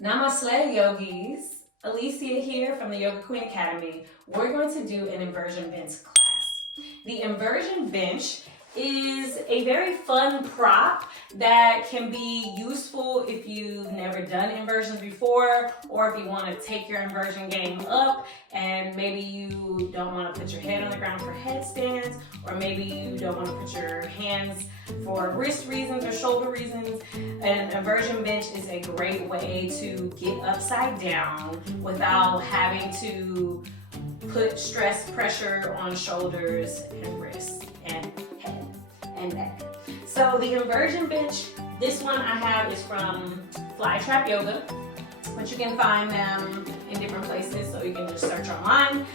Namaste, yogis. Alicia here from the Yoga Queen Academy. We're going to do an inversion bench class. The inversion bench is a very fun prop that can be useful if you've never done inversions before, or if you want to take your inversion game up and maybe you don't want to put your head on the ground for headstands, or maybe you don't want to put your hands for wrist reasons or shoulder reasons. An inversion bench is a great way to get upside down without having to put stress pressure on shoulders and wrists and head and neck. So the inversion bench, this one I have is from Flytrap Yoga, but you can find them in different places, so you can just search online.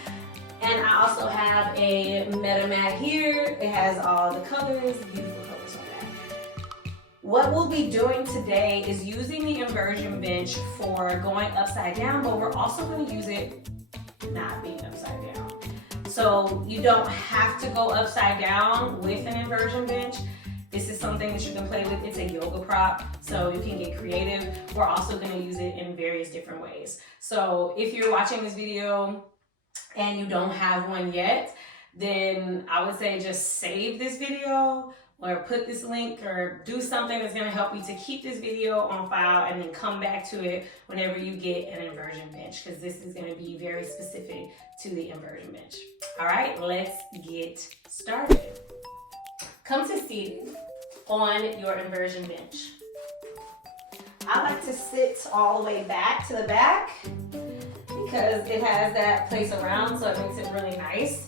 And I also have a meta mat here. It has all the colors, beautiful colors on that. What we'll be doing today is using the inversion bench for going upside down, but we're also going to use it not being upside down. So you don't have to go upside down with an inversion bench. This is something that you can play with. It's a yoga prop, so you can get creative. We're also going to use it in various different ways. So if you're watching this video and you don't have one yet, then I would say just save this video or put this link or do something that's going to help you to keep this video on file and then come back to it whenever you get an inversion bench, because this is going to be very specific to the inversion bench. All right, let's get started. Come to seated on your inversion bench. I like to sit all the way back to the back because it has that place around, so it makes it really nice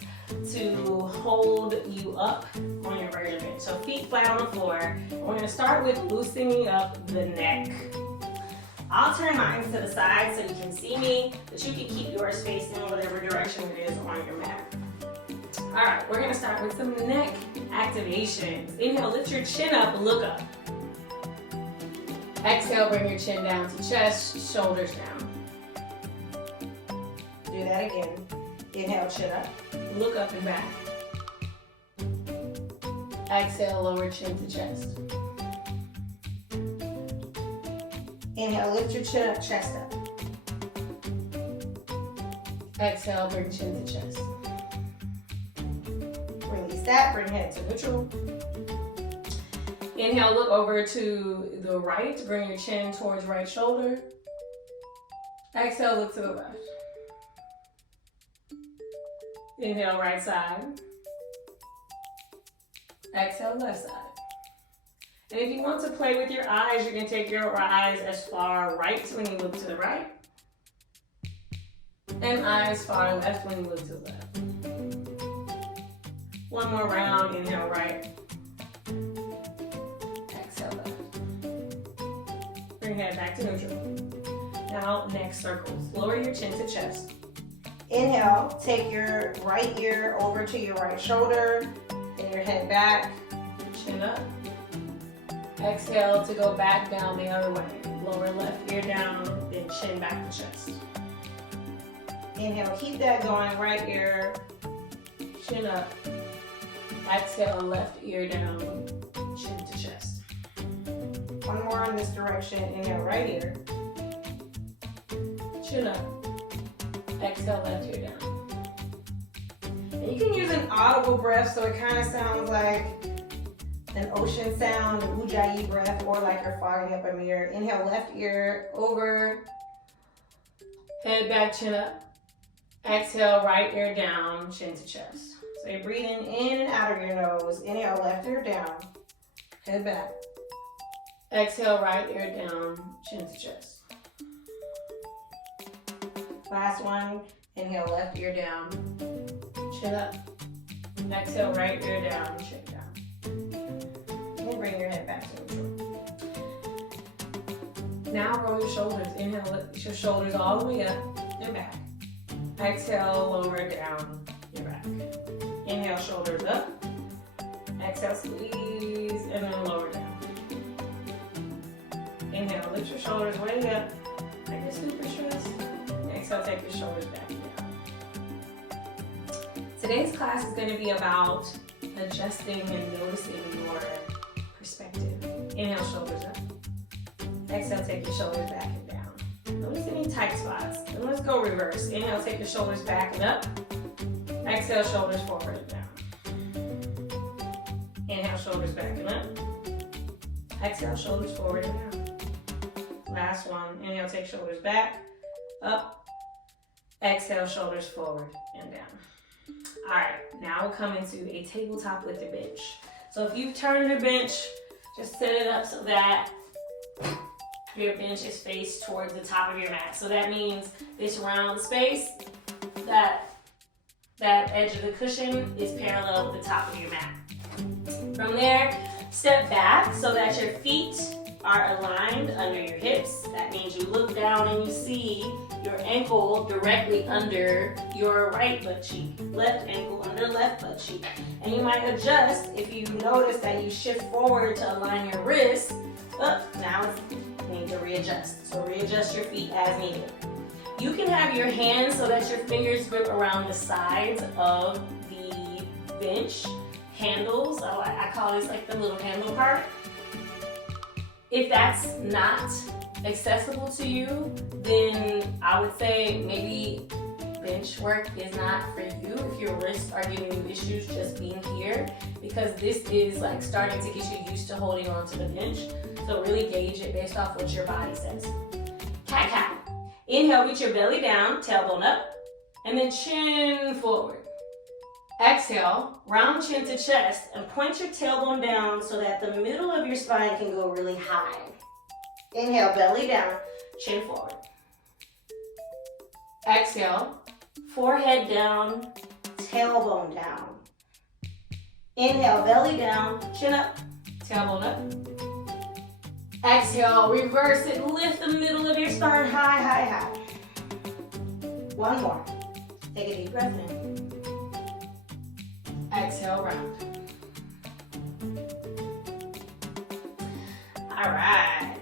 to hold you up on your inversion bench. So feet flat on the floor. We're going to start with loosening up the neck. I'll turn mine to the side so you can see me, but you can keep yours facing whatever direction it is on your mat. All right, we're going to start with some neck activations. Inhale, lift your chin up, look up. Exhale, bring your chin down to chest, shoulders down. Do that again. Inhale, chin up, look up and back. Exhale, lower chin to chest. Inhale, lift your chin up, chest up. Exhale, bring chin to chest. Release that, bring head to neutral. Inhale, look over to the right, bring your chin towards right shoulder. Exhale, look to the left. Inhale, right side. Exhale, left side. And if you want to play with your eyes, you can take your eyes as far right when you look to the right, and eyes far left when you look to the left. One more round. Inhale, right. Exhale, left. Bring head back to neutral. Now, neck circles. Lower your chin to chest. Inhale, take your right ear over to your right shoulder, and your head back, chin up. Exhale to go back down the other way. Lower left ear down, then chin back to chest. Inhale, keep that going. Right ear, chin up. Exhale, left ear down, chin to chest. One more in this direction. Inhale, right ear, chin up. Exhale, left ear down. And you can use an audible breath, so it kind of sounds like an ocean sound, an ujjayi breath, or like you're fogging up a mirror. Inhale, left ear over, head back, chin up. Exhale, right ear down, chin to chest. So you're breathing in and out of your nose. Inhale, left ear down, head back. Exhale, right ear down, chin to chest. Last one. Inhale, left ear down, chin up. Exhale, right ear down, chin down. And bring your head back to neutral. Now roll your shoulders. Inhale, lift your shoulders all the way up and back. Exhale, lower down your back. Inhale, shoulders up. Exhale, squeeze, and then lower down. Inhale, lift your shoulders way up, like you're super stressed. Exhale, take your shoulders back down. Today's class is going to be about adjusting and noticing your perspective. Inhale, shoulders up. Exhale, take your shoulders back and down. tight spots. And let's go reverse. Inhale, take the shoulders back and up. Exhale, shoulders forward and down. Inhale, shoulders back and up. Exhale, shoulders forward and down. Last one. Inhale, take shoulders back, up. Exhale, shoulders forward and down. All right, now we'll come into a tabletop lifted bench. So if you've turned your bench, just set it up so that your bench is faced towards the top of your mat. So that means this round space, that edge of the cushion is parallel with the top of your mat. From there, step back so that your feet are aligned under your hips. That means you look down and you see your ankle directly under your right butt cheek. Left ankle under left butt cheek. And you might adjust if you notice that you shift forward to align your wrists. Now you need to readjust. So readjust your feet as needed. You can have your hands so that your fingers grip around the sides of the bench handles. Oh, I call this like the little handle part. If that's not accessible to you, then I would say maybe bench work is not for you if your wrists are giving you issues just being here, because this is like starting to get you used to holding on to the bench. So really gauge it based off what your body says. Cat-cow. Inhale, reach your belly down, tailbone up, and then chin forward. Exhale, round chin to chest, and point your tailbone down so that the middle of your spine can go really high. Inhale, belly down, chin forward. Exhale, forehead down, tailbone down. Inhale, belly down, chin up, tailbone up. Exhale, reverse it, lift the middle of your spine high, high, high. One more. Take a deep breath in. Exhale, round. All right.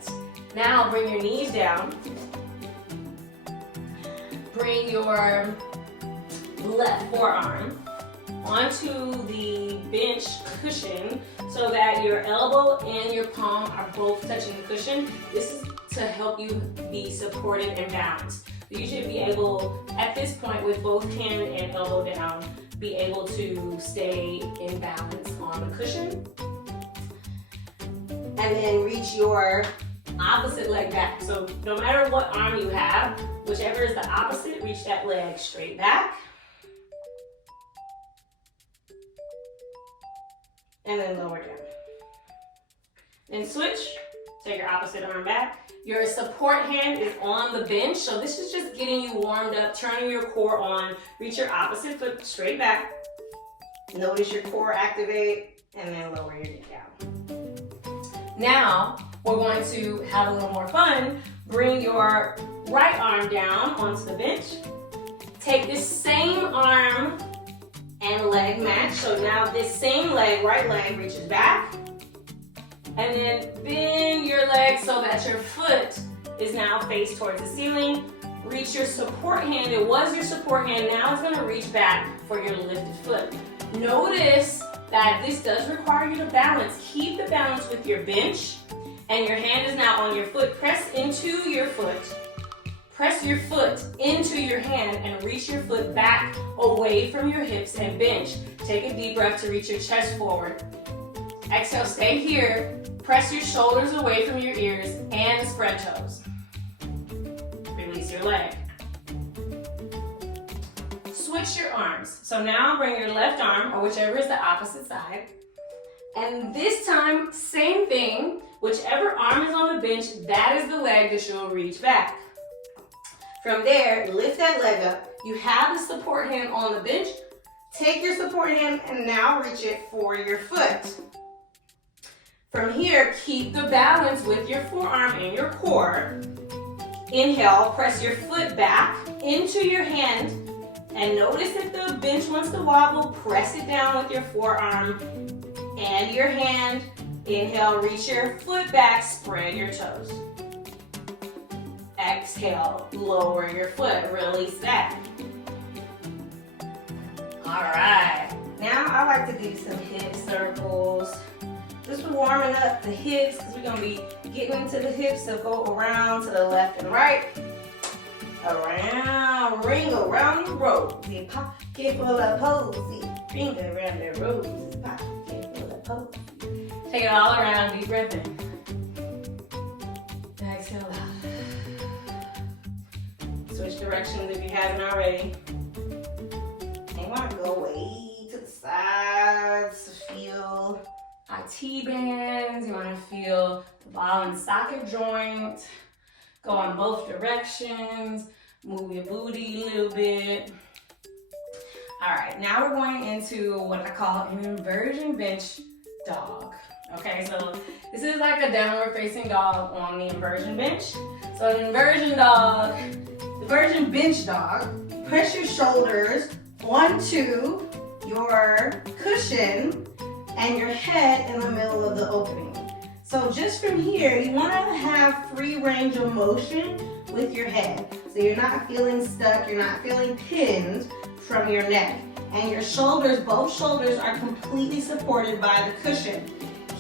Now bring your knees down. Bring your left forearm onto the bench cushion so that your elbow and your palm are both touching the cushion. This is to help you be supported and balanced. You should be able, at this point, with both hand and elbow down, be able to stay in balance on the cushion. And then reach your opposite leg back. So no matter what arm you have, whichever is the opposite, reach that leg straight back. And then lower down. Then switch, take your opposite arm back. Your support hand is on the bench, so this is just getting you warmed up, turning your core on. Reach your opposite foot straight back. Notice your core activate, and then lower your knee down. Now, we're going to have a little more fun. Bring your right arm down onto the bench. Take this same arm and leg match. So now this same leg, right leg, reaches back. And then bend your leg so that your foot is now faced towards the ceiling. Reach your support hand. It was your support hand. Now it's going to reach back for your lifted foot. Notice that this does require you to balance. Keep the balance with your bench. And your hand is now on your foot. Press into your foot. Press your foot into your hand and reach your foot back away from your hips and bench. Take a deep breath to reach your chest forward. Exhale, stay here. Press your shoulders away from your ears and spread toes. Release your leg. Switch your arms. So now bring your left arm, or whichever is the opposite side. And this time, same thing. Whichever arm is on the bench, that is the leg that you'll reach back. From there, lift that leg up. You have the support hand on the bench. Take your support hand and now reach it for your foot. From here, keep the balance with your forearm and your core. Inhale, press your foot back into your hand. And notice if the bench wants to wobble, press it down with your forearm and your hand. Inhale, reach your foot back, spread your toes. Exhale, lower your foot, release that. All right, now I like to do some hip circles. Just warming up the hips, because we're gonna be getting into the hips, so go around to the left and right. Around, ring around the rosy, pocket full of posy. Ring around the rosy, pocket full of posy. Take it all around, deep breath in. Exhale out. Switch directions if you haven't already. You want to go way to the sides to feel IT bands. You want to feel the ball and socket joint. Go in both directions. Move your booty a little bit. All right, now we're going into what I call an inversion bench dog. Okay, so this is like a downward facing dog on the inversion bench. So an inversion bench dog, press your shoulders onto your cushion and your head in the middle of the opening. So just from here, you want to have free range of motion with your head. So you're not feeling stuck, you're not feeling pinned from your neck. And your shoulders, both shoulders are completely supported by the cushion.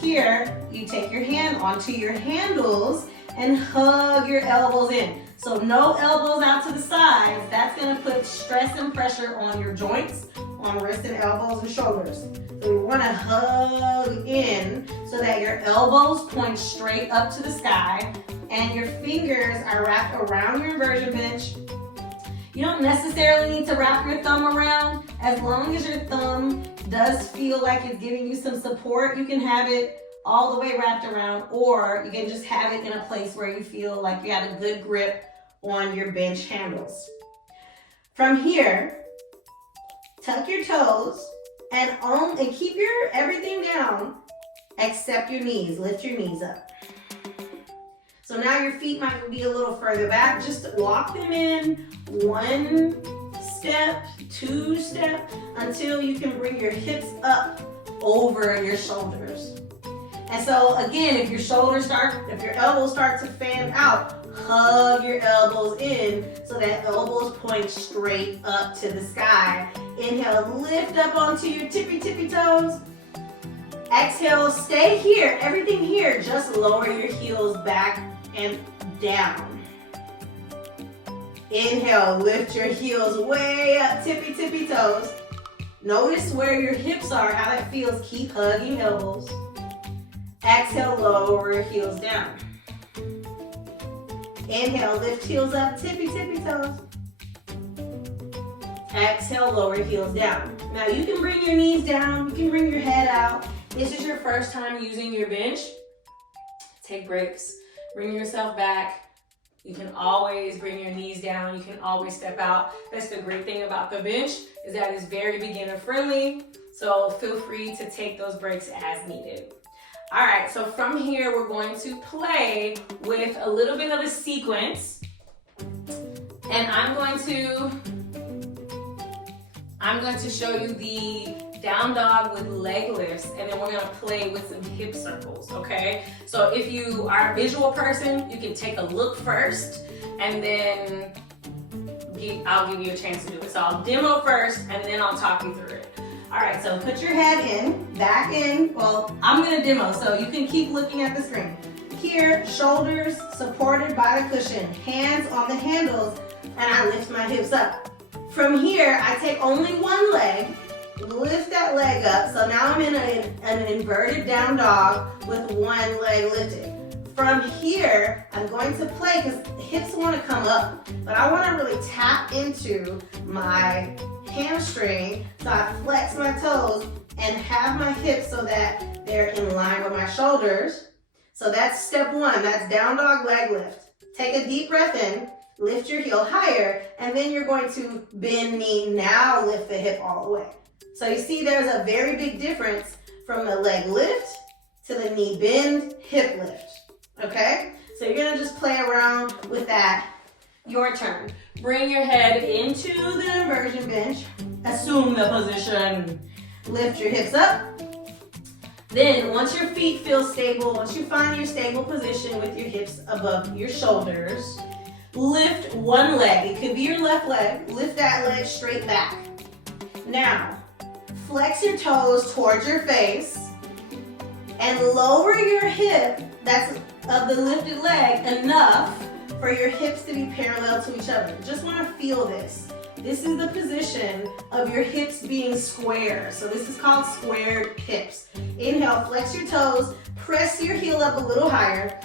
Here, you take your hand onto your handles and hug your elbows in. So no elbows out to the sides. That's going to put stress and pressure on your joints, on wrists and elbows and shoulders. So we want to hug in so that your elbows point straight up to the sky and your fingers are wrapped around your inversion bench. You don't necessarily need to wrap your thumb around. As long as your thumb does feel like it's giving you some support, you can have it all the way wrapped around, or you can just have it in a place where you feel like you have a good grip on your bench handles. From here, tuck your toes and keep your everything down except your knees. Lift your knees up. So now your feet might be a little further back. Just walk them in 1 step, 2 step, until you can bring your hips up over your shoulders. And so again, if your elbows start to fan out, hug your elbows in so that elbows point straight up to the sky. Inhale, lift up onto your tippy toes. Exhale, stay here, everything here. Just lower your heels back and down. Inhale, lift your heels way up, tippy toes. Notice where your hips are, how that feels. Keep hugging elbows. Exhale, lower your heels down. Inhale, lift heels up, tippy toes. Exhale, lower your heels down. Now you can bring your knees down, you can bring your head out. This is your first time using your bench. Take breaks, bring yourself back. You can always bring your knees down, you can always step out. That's the great thing about the bench, is that it's very beginner friendly. So feel free to take those breaks as needed. All right, so from here, we're going to play with a little bit of a sequence. And I'm going to show you the down dog with leg lifts, and then we're gonna play with some hip circles, okay? So if you are a visual person, you can take a look first, and then I'll give you a chance to do it. So I'll demo first, and then I'll talk you through it. All right, so put your head in, back in. Well, I'm gonna demo, so you can keep looking at the screen. Here, shoulders supported by the cushion, hands on the handles, and I lift my hips up. From here, I take only one leg, lift that leg up. So now I'm in an inverted down dog with one leg lifted. From here, I'm going to play because hips want to come up, but I want to really tap into my hamstring. So I flex my toes and have my hips so that they're in line with my shoulders. So that's step one, that's down dog leg lift. Take a deep breath in, lift your heel higher, and then you're going to bend knee, now lift the hip all the way. So you see there's a very big difference from the leg lift to the knee bend, hip lift, okay? So you're gonna just play around with that. Your turn. Bring your head into the inversion bench, assume the position, lift your hips up. Then once your feet feel stable, once you find your stable position with your hips above your shoulders, lift one leg. It could be your left leg. Lift that leg straight back. Now, flex your toes towards your face and lower your hip, that's of the lifted leg, enough for your hips to be parallel to each other. Just want to feel this. This is the position of your hips being square. So this is called squared hips. Inhale, flex your toes, press your heel up a little higher.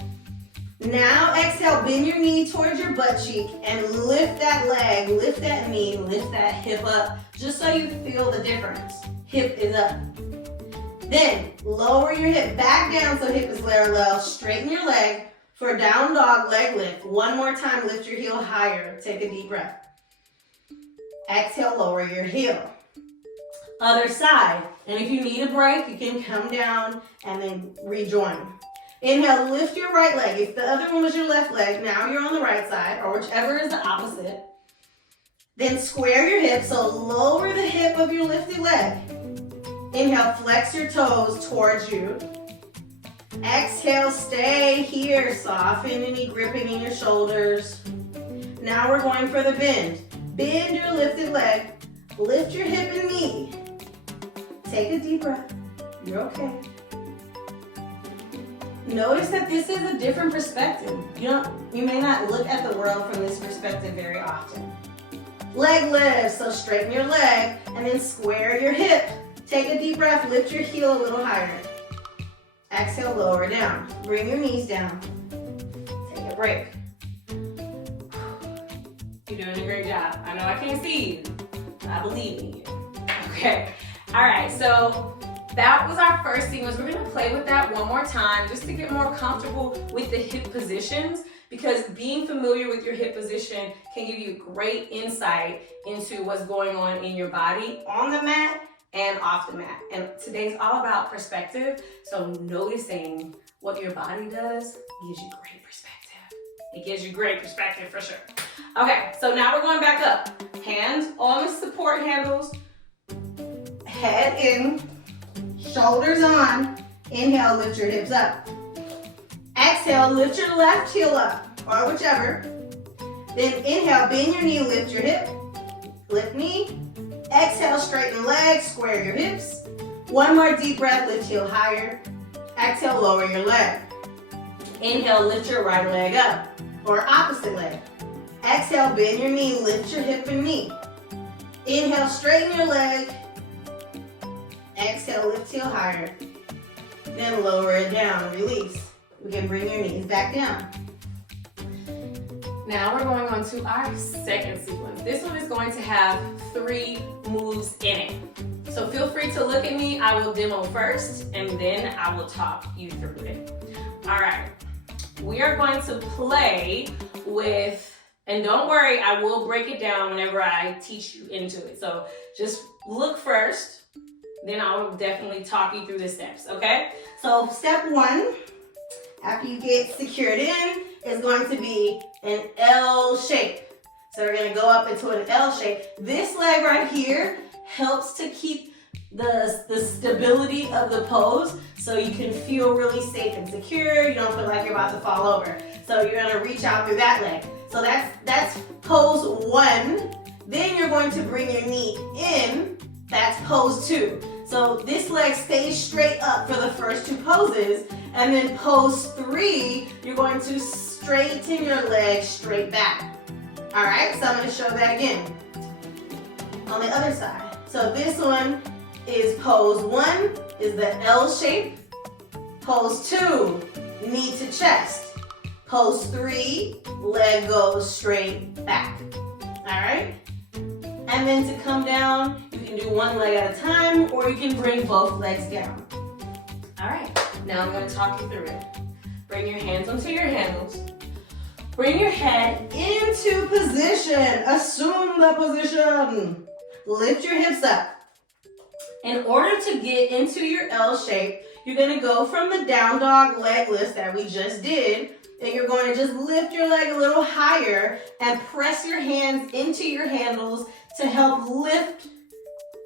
Now exhale, bend your knee towards your butt cheek and lift that leg, lift that knee, lift that hip up, just so you feel the difference. Hip is up. Then lower your hip back down so hip is parallel. Straighten your leg for down dog leg lift. One more time, lift your heel higher. Take a deep breath. Exhale, lower your heel. Other side. And if you need a break, you can come down and then rejoin. Inhale, lift your right leg. If the other one was your left leg, now you're on the right side, or whichever is the opposite. Then square your hips, so lower the hip of your lifted leg. Inhale, flex your toes towards you. Exhale, stay here. Soften any gripping in your shoulders. Now we're going for the bend. Bend your lifted leg. Lift your hip and knee. Take a deep breath. You're okay. Notice that this is a different perspective. You may not look at the world from this perspective very often. Leg lift, so straighten your leg and then square your hip. Take a deep breath, lift your heel a little higher. Exhale, lower down. Bring your knees down. Take a break. You're doing a great job. I know I can't see you, but I believe in you. Okay, all right, so that was our first sequence. We're gonna play with that one more time just to get more comfortable with the hip positions, because being familiar with your hip position can give you great insight into what's going on in your body on the mat and off the mat. And today's all about perspective, so noticing what your body does gives you great perspective. It gives you great perspective for sure. Okay, so now we're going back up. Hands on the support handles, head in, shoulders on. Inhale, lift your hips up. Exhale, lift your left heel up, or whichever. Then inhale, bend your knee, lift your hip. Lift knee. Exhale, straighten legs, square your hips. One more deep breath, lift heel higher. Exhale, lower your leg. Inhale, lift your right leg up, or opposite leg. Exhale, bend your knee, lift your hip and knee. Inhale, straighten your leg. Exhale, lift heel higher. Then lower it down, release. We can bring your knees back down. Now we're going on to our second sequence. This one is going to have 3 moves in it. So feel free to look at me. I will demo first and then I will talk you through it. All right, we are going to play with, and don't worry, I will break it down whenever I teach you into it. So just look first, then I will definitely talk you through the steps, okay? So step 1, after you get secured in, is going to be an L shape. So we're gonna go up into an L shape. This leg right here helps to keep the stability of the pose, so you can feel really safe and secure. You don't feel like you're about to fall over. So you're gonna reach out through that leg. So that's pose 1. Then you're going to bring your knee in. That's pose 2. So this leg stays straight up for the first 2 poses, and then pose 3, you're going to straighten your leg straight back. All right, so I'm going to show that again on the other side. So this one is pose 1, is the L shape. Pose 2, knee to chest. Pose 3, leg goes straight back. All right? And then to come down, you can do one leg at a time, or you can bring both legs down. All right, now I'm going to talk you through it. Bring your hands onto your handles. Bring your head into position. Assume the position. Lift your hips up. In order to get into your L shape, you're going to go from the down dog leg lift that we just did, and you're going to just lift your leg a little higher and press your hands into your handles to help lift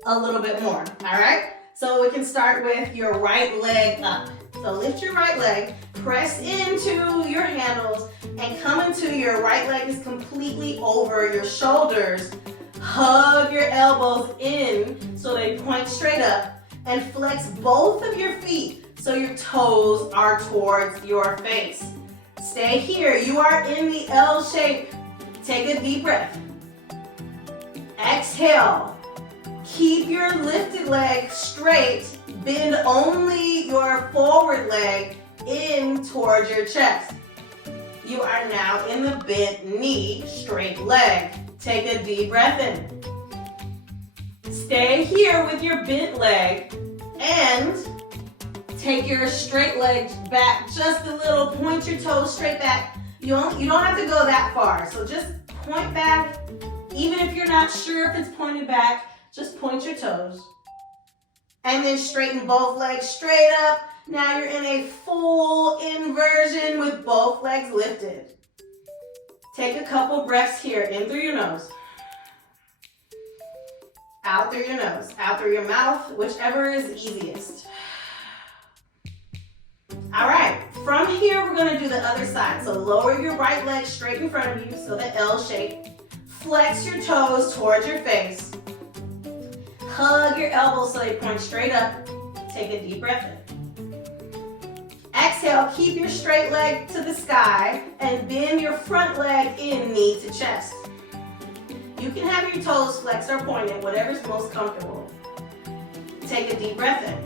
a little bit more, all right? So we can start with your right leg up. So lift your right leg, press into your handles, and come into your right leg is completely over your shoulders. Hug your elbows in so they point straight up, and flex both of your feet so your toes are towards your face. Stay here. You are in the L shape. Take a deep breath. Exhale. Keep your lifted leg straight. Bend only your forward leg in towards your chest. You are now in the bent knee, straight leg. Take a deep breath in. Stay here with your bent leg and take your straight leg back just a little. Point your toes straight back. You don't have to go that far. So just point back. Even if you're not sure if it's pointed back, just point your toes. And then straighten both legs straight up. Now you're in a full inversion with both legs lifted. Take a couple breaths here. In through your nose. Out through your nose. Out through your mouth, whichever is easiest. All right, from here we're gonna do the other side. So lower your right leg straight in front of you, so the L shape. Flex your toes towards your face. Hug your elbows so they point straight up. Take a deep breath in. Exhale, keep your straight leg to the sky and bend your front leg in, knee to chest. You can have your toes flexed or pointed, whatever's most comfortable. Take a deep breath in.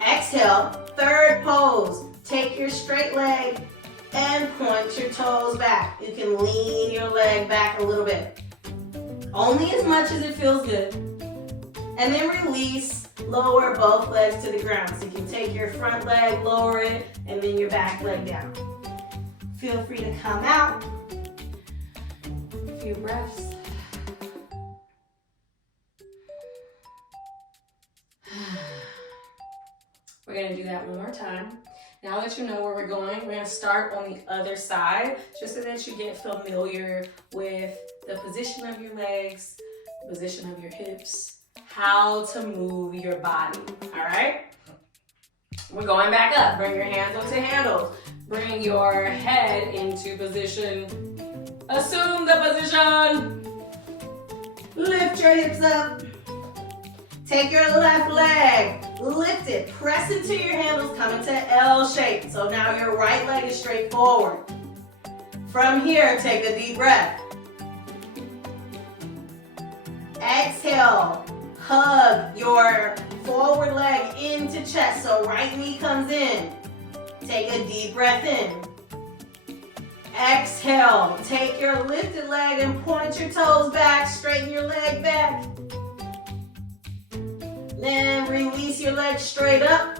Exhale, third pose. Take your straight leg and point your toes back. You can lean your leg back a little bit. Only as much as it feels good. And then release, lower both legs to the ground. So you can take your front leg, lower it, and then your back leg down. Feel free to come out. A few breaths. We're gonna do that one more time. Now that you know where we're going, we're gonna start on the other side, just so that you get familiar with the position of your legs, the position of your hips, how to move your body, all right? We're going back up. Bring your hands onto handles. Bring your head into position. Assume the position. Lift your hips up. Take your left leg, lift it, press into your handles, come into L shape. So now your right leg is straight forward. From here, take a deep breath. Exhale, hug your forward leg into chest, so right knee comes in. Take a deep breath in. Exhale, take your lifted leg and point your toes back, straighten your leg back. Then release your leg straight up.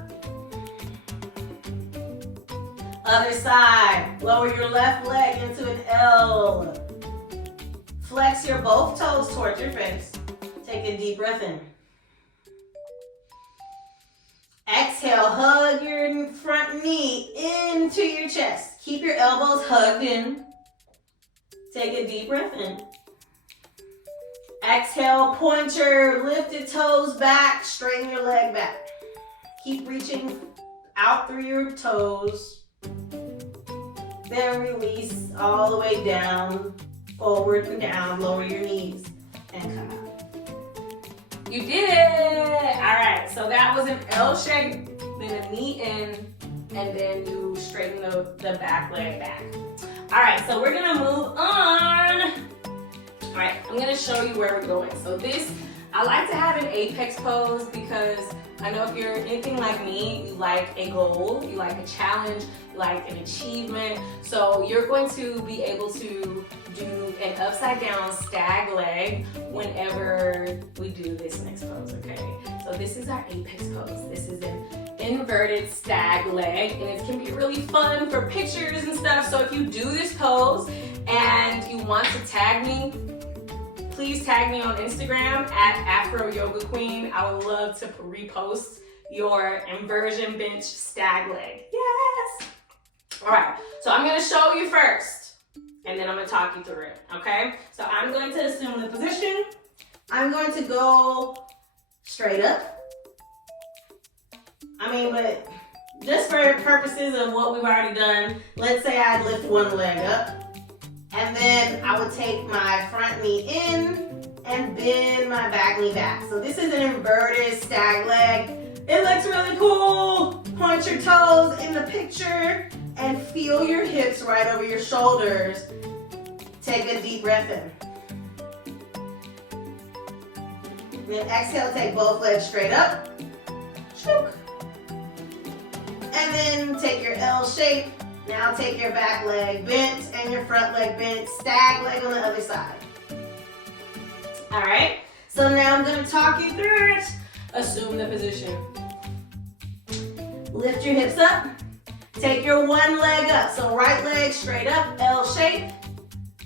Other side, lower your left leg into an L. Flex your both toes towards your face. Take a deep breath in. Exhale, hug your front knee into your chest. Keep your elbows hugged in. Take a deep breath in. Exhale, point your lifted toes back, straighten your leg back. Keep reaching out through your toes. Then release all the way down, forward and down, lower your knees, and come out. You did it! All right, so that was an L shape, then a knee in, and then you straighten the back leg back. All right, so we're gonna move on. All right, I'm gonna show you where we're going. So this, I like to have an apex pose because I know if you're anything like me, you like a goal, you like a challenge, you like an achievement. So you're going to be able to do an upside down stag leg whenever we do this next pose, okay? So this is our apex pose. This is an inverted stag leg, and it can be really fun for pictures and stuff. So if you do this pose and you want to tag me, please tag me on Instagram at AfroYogaQueen. I would love to repost your inversion bench stag leg. Yes! All right, so I'm gonna show you first, and then I'm gonna talk you through it, okay? So I'm going to assume the position. I'm going to go straight up. But just for purposes of what we've already done, let's say I lift one leg up. And then I would take my front knee in and bend my back knee back. So this is an inverted stag leg. It looks really cool. Point your toes in the picture and feel your hips right over your shoulders. Take a deep breath in. Then exhale, take both legs straight up. Choke. And then take your L shape. Now take your back leg bent and your front leg bent. Stag leg on the other side. All right, so now I'm gonna talk you through it. Assume the position. Lift your hips up. Take your one leg up. So right leg straight up, L shape.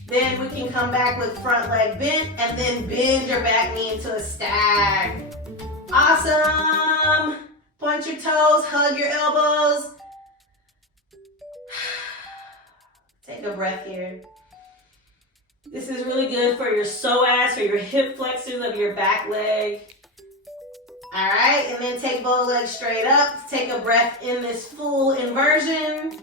Then we can come back with front leg bent and then bend your back knee into a stag. Awesome. Point your toes, hug your elbows. Take a breath here. This is really good for your psoas, or your hip flexors of your back leg. All right, and then take both legs straight up. Take a breath in this full inversion.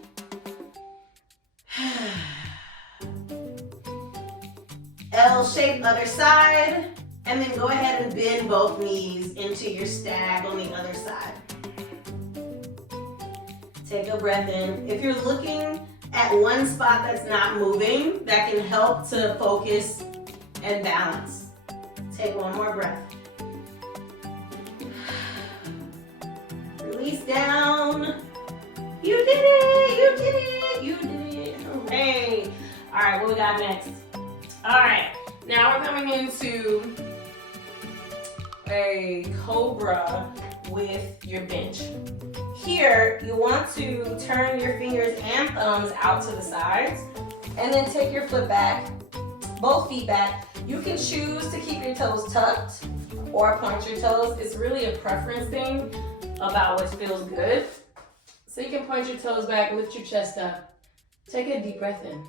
L shape, other side. And then go ahead and bend both knees into your stag on the other side. Take a breath in. If you're looking at one spot that's not moving, that can help to focus and balance. Take one more breath. Release down. You did it, you did it, you did it. Hooray. All right, what we got next? All right, now we're coming into a cobra with your bench. Here, you want to turn your fingers and thumbs out to the sides and then take your foot back, both feet back. You can choose to keep your toes tucked or point your toes. It's really a preference thing about what feels good. So you can point your toes back, lift your chest up. Take a deep breath in.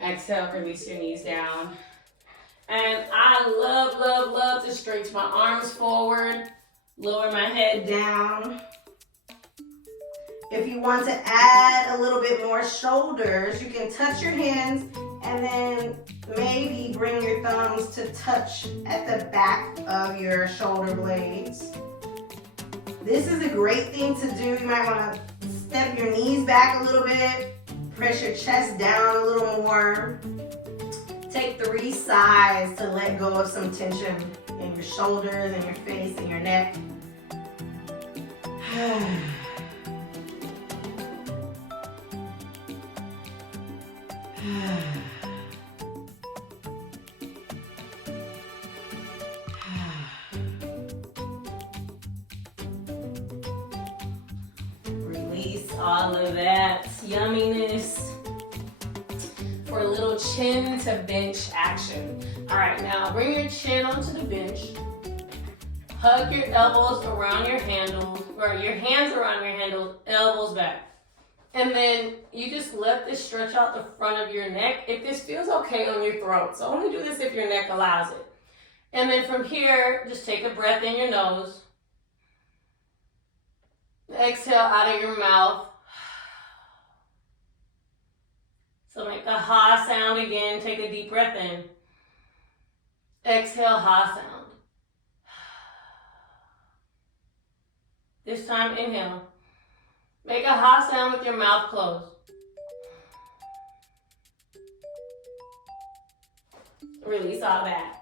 Exhale, release your knees down. And I love to stretch my arms forward, lower my head down. If you want to add a little bit more shoulders, you can touch your hands and then maybe bring your thumbs to touch at the back of your shoulder blades. This is a great thing to do. You might want to step your knees back a little bit, press your chest down a little more. Take 3 sighs to let go of some tension in your shoulders and your face and your neck. Release all of that yumminess for a little chin to bench action. All right, now bring your chin onto the bench. Hug your elbows around your handles, or your hands around your handles, elbows back. And then you just let this stretch out the front of your neck if this feels okay on your throat. So only do this if your neck allows it. And then from here, just take a breath in your nose. Exhale out of your mouth. So make the ha sound again. Take a deep breath in. Exhale, ha sound. This time, inhale. Make a ha sound with your mouth closed. Release all that.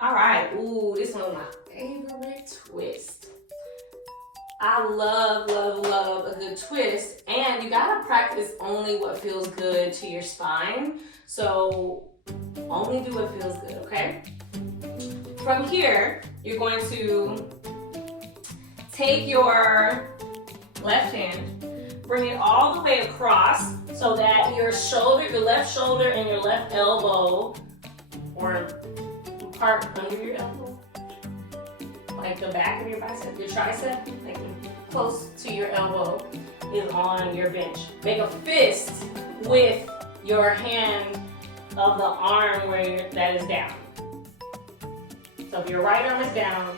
All right. Ooh, this one's my favorite twist. I love a good twist, and you gotta practice only what feels good to your spine. So only do what feels good, okay? From here, you're going to take your left hand, bring it all the way across so that your shoulder, your left shoulder and your left elbow, or part under your elbow, like the back of your bicep, your tricep, like close to your elbow, is on your bench. Make a fist with your hand of the arm that is down. So if your right arm is down,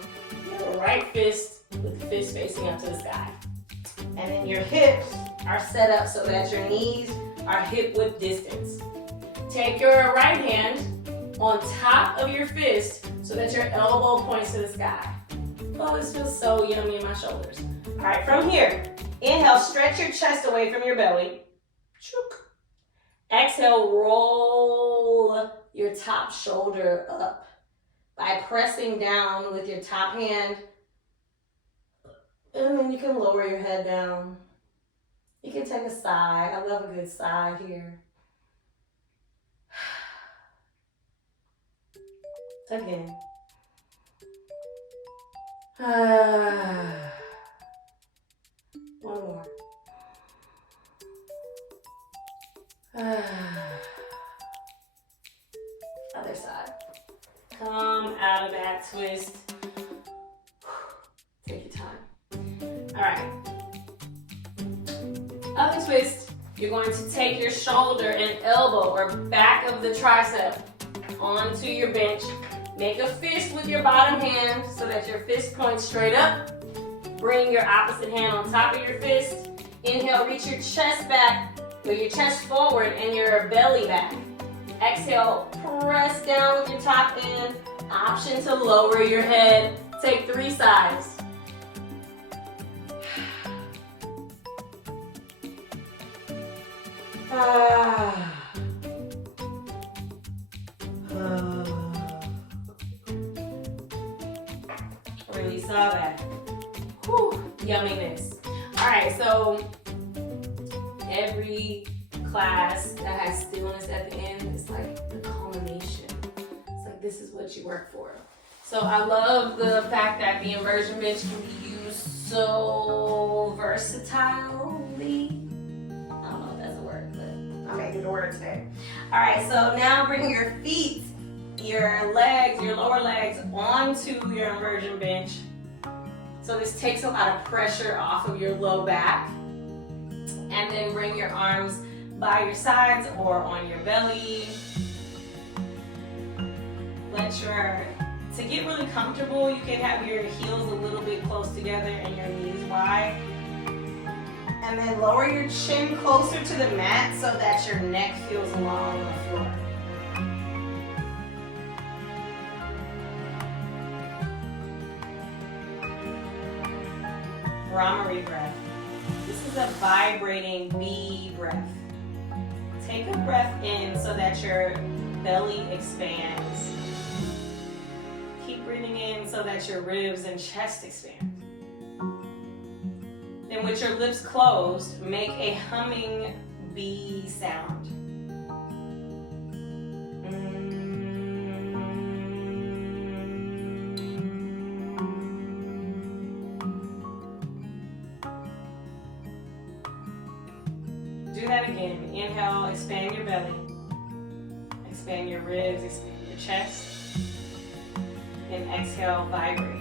your right fist with the fist facing up to the sky. And then your hips are set up so that your knees are hip width distance. Take your right hand on top of your fist so that your elbow points to the sky. Oh, this feels so yummy in my shoulders. All right, from here, inhale, stretch your chest away from your belly. Exhale, roll your top shoulder up by pressing down with your top hand. And then you can lower your head down. You can take a sigh. I love a good sigh here. Again. One more. Other side. Come out of that twist. Take your time. All right. Other twist. You're going to take your shoulder and elbow or back of the tricep onto your bench. Make a fist with your bottom hand so that your fist points straight up. Bring your opposite hand on top of your fist. Inhale, reach your chest back with your chest forward and your belly back. Exhale, press down with your top hand. Option to lower your head. Take 3 sides. Really saw that. Whew, yumminess. All right, so every class that has stillness at the end is like the culmination. It's like this is what you work for. So I love the fact that the inversion bench can be used so versatilely. I don't know if that's a word, but I'm making the word today. All right, so now bring your feet, your legs, your lower legs onto your inversion bench. So this takes a lot of pressure off of your low back. And then bring your arms by your sides or on your belly. To get really comfortable, you can have your heels a little bit close together and your knees wide. And then lower your chin closer to the mat so that your neck feels long on the floor. Brahmari breath. This is a vibrating B breath. Take a breath in so that your belly expands. Keep breathing in so that your ribs and chest expand. Then with your lips closed, make a humming B sound. Do that again. Inhale, expand your belly. Expand your ribs, expand your chest. And exhale, vibrate.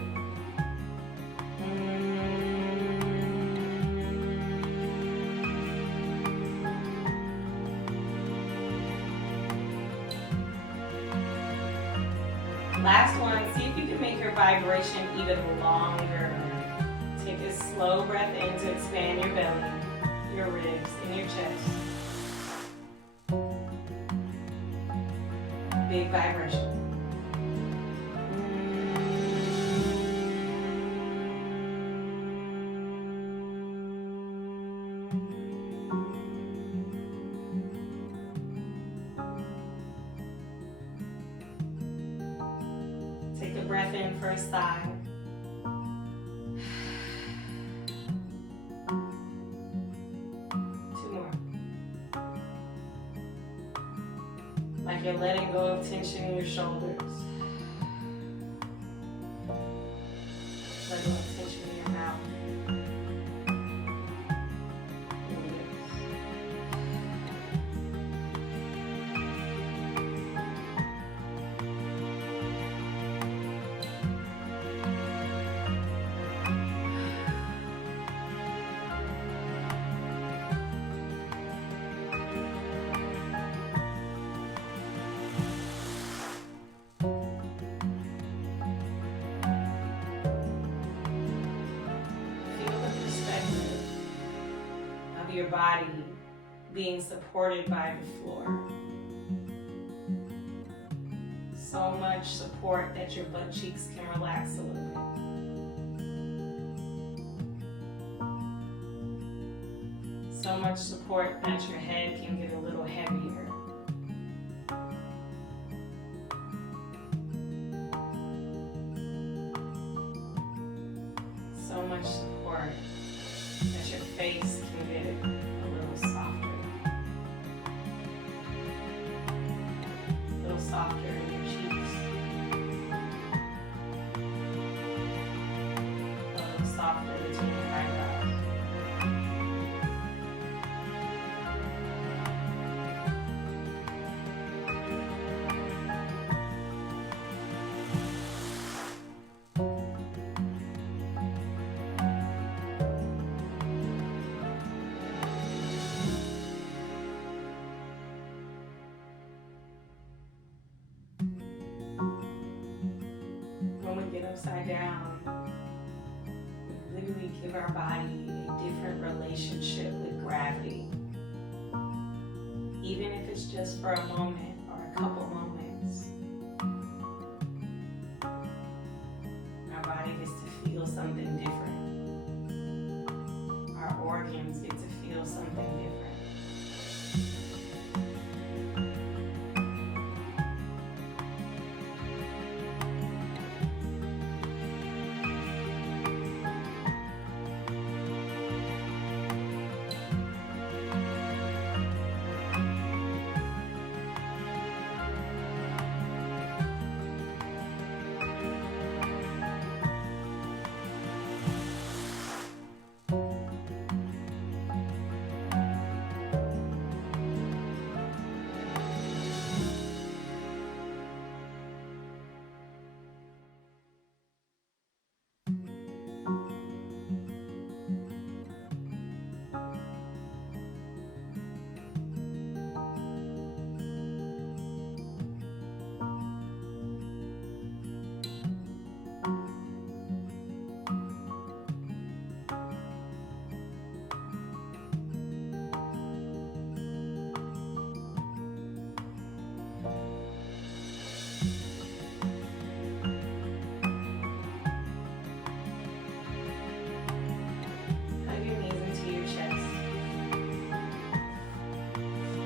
Last one, see if you can make your vibration even longer. Take a slow breath in to expand your belly, your ribs, and your chest. Big vibration. Take a breath in for a sigh. Like you're letting go of tension in your shoulders. Let go of tension in your mouth. Your body being supported by the floor. So much support that your butt cheeks can relax a little bit. So much support that your head can get a little heavier. So much support that your face can get a little softer. A little softer in your cheeks. A little softer between your eyebrows. When we get upside down, we literally give our body a different relationship with gravity. Even if it's just for a moment or a couple moments. Our body gets to feel something different. Our organs get to feel something different.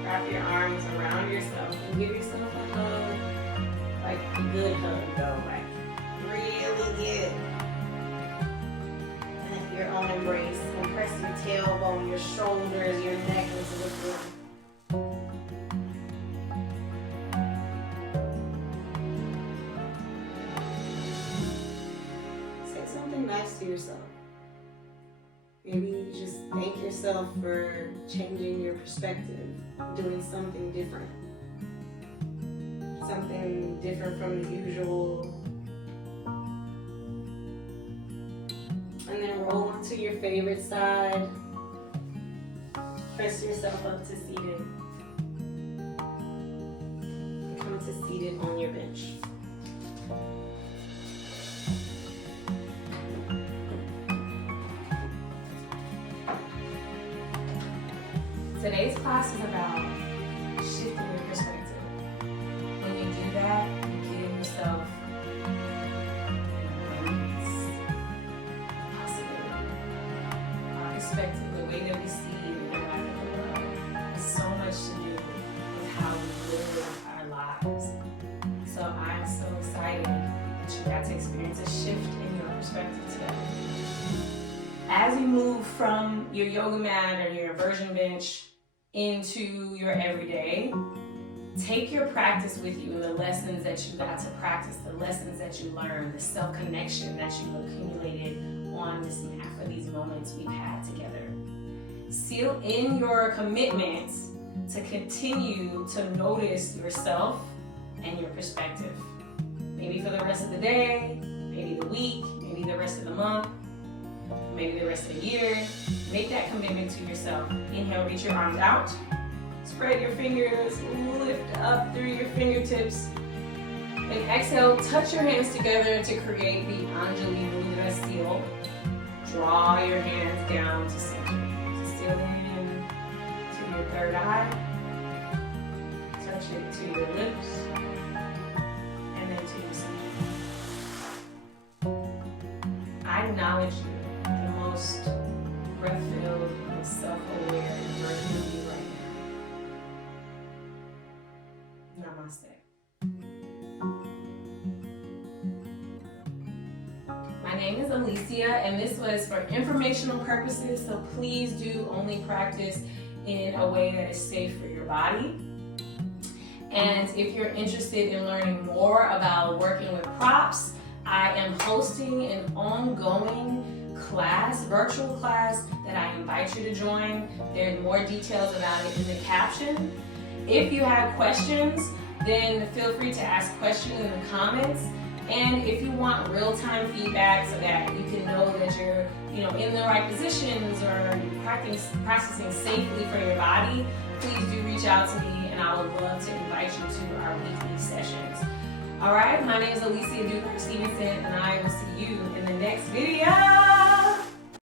Wrap your arms around yourself and give yourself a hug. Like a good hug though, like really good. And your own embrace. And press your tailbone, your shoulders, your neck into the floor. Say something nice to yourself. Maybe you just thank yourself for changing your perspective, doing something different. Something different from the usual. And then roll onto your favorite side. Press yourself up to seated. And come to seated on your bench. Today's class is about shifting your perspective. When you do that, you give yourself possibility. Our perspective, the way that we see and interact with the world, has so much to do with how we live our lives. So I'm so excited that you got to experience a shift in your perspective today. As you move from your yoga mat or your inversion bench into your everyday, take your practice with you and the lessons that you got to practice, the lessons that you learned, the self-connection that you accumulated on this mat for these moments we've had together. Seal in your commitment to continue to notice yourself and your perspective. Maybe for the rest of the day, maybe the week, maybe the rest of the month, maybe the rest of the year. Make that commitment to yourself. Inhale, reach your arms out. Spread your fingers, lift up through your fingertips. And exhale, touch your hands together to create the Anjali Mudra seal. Draw your hands down to center. To seal in to your third eye. Touch it to your lips. And then to your center. I acknowledge you, the most breath-filled, most self-aware, Namaste. My name is Alicia, and this was for informational purposes, so please do only practice in a way that is safe for your body. And if you're interested in learning more about working with props, I am hosting an ongoing class, virtual class, that I invite you to join. There's more details about it in the caption. If you have questions, then feel free to ask questions in the comments. And if you want real-time feedback so that you can know that you're in the right positions or practicing safely for your body, please do reach out to me, and I would love to invite you to our weekly sessions. All right, my name is Alicia Duper Stevenson, and I will see you in the next video.